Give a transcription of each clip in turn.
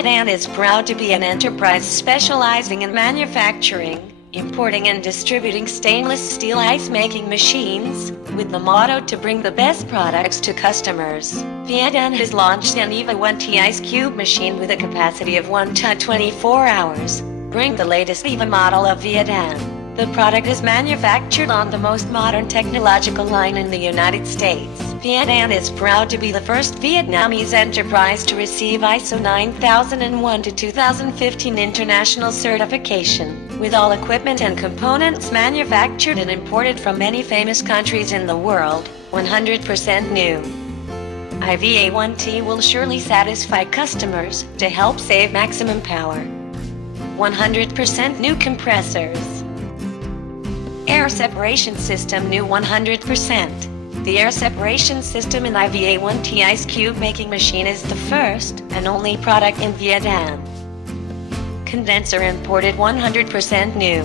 Viet An is proud to be an enterprise specializing in manufacturing, importing and distributing stainless steel ice-making machines, with the motto to bring the best products to customers. Viet An has launched an IVA1T ice cube machine with a capacity of 1 ton 24 hours. Bring the latest IVA model of Viet An. The product is manufactured on the most modern technological line in the United States. Viet An is proud to be the first Vietnamese enterprise to receive ISO 9001-2015 international certification, with all equipment and components manufactured and imported from many famous countries in the world, 100% new. IVA1T will surely satisfy customers to help save maximum power. 100% new compressors. Air separation system new 100%. The air separation system in IVA1T ice cube making machine is the first and only product in Viet An. Condenser imported 100% new.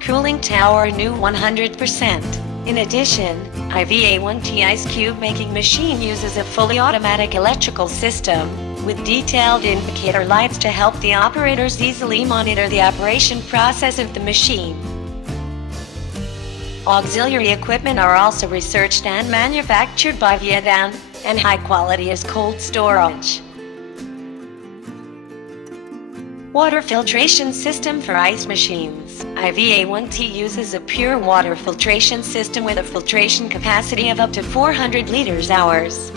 Cooling tower new 100%. In addition, IVA1T ice cube making machine uses a fully automatic electrical system with detailed indicator lights to help the operators easily monitor the operation process of the machine. Auxiliary equipment are also researched and manufactured by Viet An, and high quality as cold storage. Water filtration system for ice machines. IVA1T uses a pure water filtration system with a filtration capacity of up to 400 liters hours.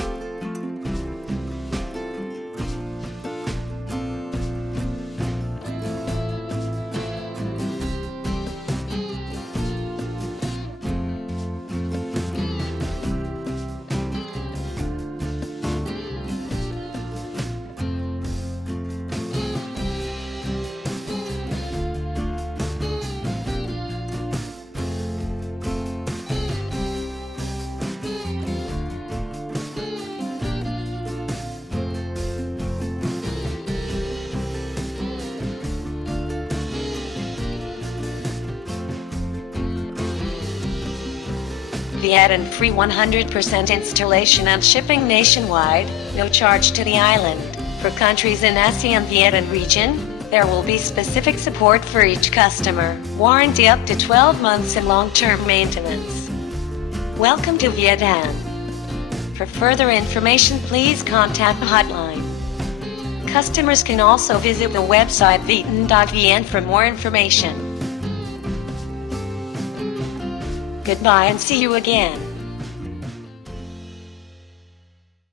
Viet An free 100% installation and shipping nationwide, no charge to the island. For countries in ASEAN Viet An region, there will be specific support for each customer, warranty up to 12 months and long-term maintenance. Welcome to Viet An. For further information, please contact the hotline. Customers can also visit the website VietAn2020 for more information. Goodbye and see you again.